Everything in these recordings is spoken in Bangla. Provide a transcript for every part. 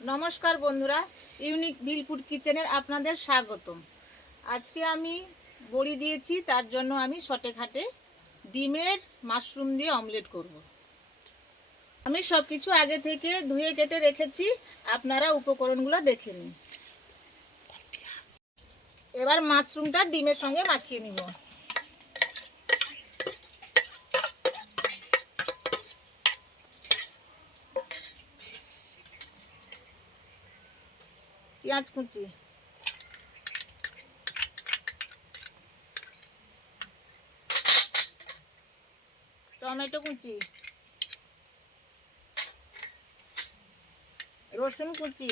নমস্কার বন্ধুরা, ইউনিক ভিলফুড কিচেনের আপনাদের স্বাগতম। আজকে আমি বড়ি দিয়েছি, তার জন্য আমি শর্টে খাটে ডিমের মাশরুম দিয়ে অমলেট করব। আমি সব কিছু আগে থেকে ধুয়ে কেটে রেখেছি, আপনারা উপকরণগুলো দেখে নিন। এবার মাশরুমটা ডিমের সঙ্গে মাখিয়ে নিব। পেঁয়াজ কুচি, টমেটো কুচি, রসুন কুচি,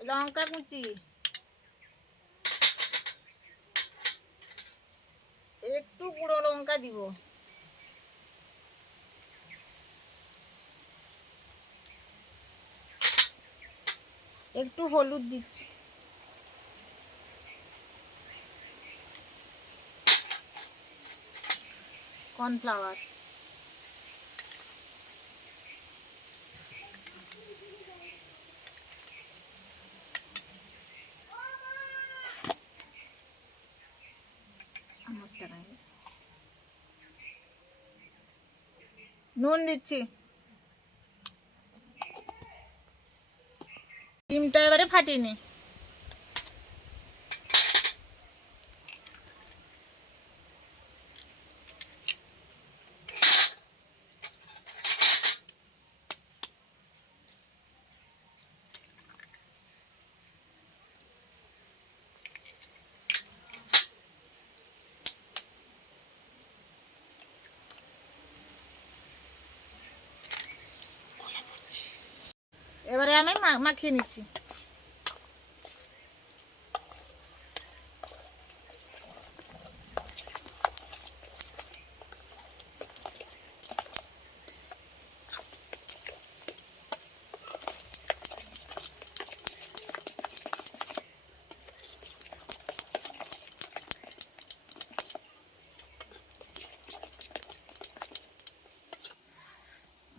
লঙ্কা কুচি, একটু গুঁড়ো লঙ্কা দিব, একটু হলুদ দিচ্ছি, কর্নফ্লাওয়ার, নুন দিচ্ছি। ডিমটা এবারে ফাটিয়ে নি। এবারে আমি মাখিয়ে নিচ্ছি।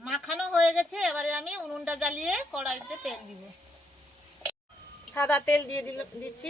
মাখানো হয়ে গেছে, এবারে আমি উনুনটা জ্বালিয়ে কড়াইতে তেল দিব। সাদা তেল দিয়ে দিচ্ছি।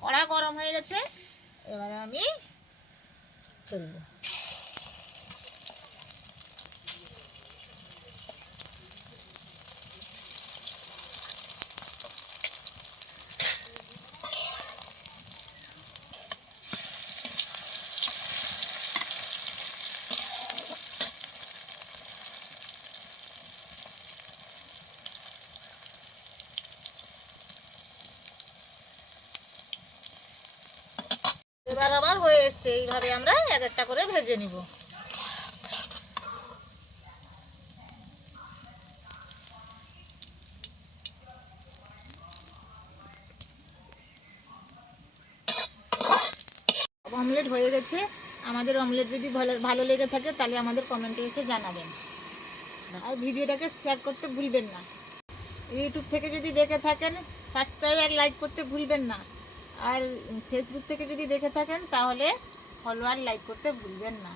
কড়া গরম হয়ে গেছে, এবারে আমি চলবো। এবার আবার হয়ে এসছে, এইভাবে আমরা এক একটা করে ভেজে নিব। অমলেট হয়ে গেছে। আমাদের অমলেট যদি ভালো লেগে থাকে তাহলে আমাদের কমেন্টে এসে জানাবেন, আর ভিডিওটাকে শেয়ার করতে ভুলবেন না। ইউটিউব থেকে যদি দেখে থাকেন সাবস্ক্রাইব আর লাইক করতে ভুলবেন না, আর ফেসবুক থেকে যদি দেখে থাকেন তাহলে ফলো আর লাইক করতে ভুলবেন না।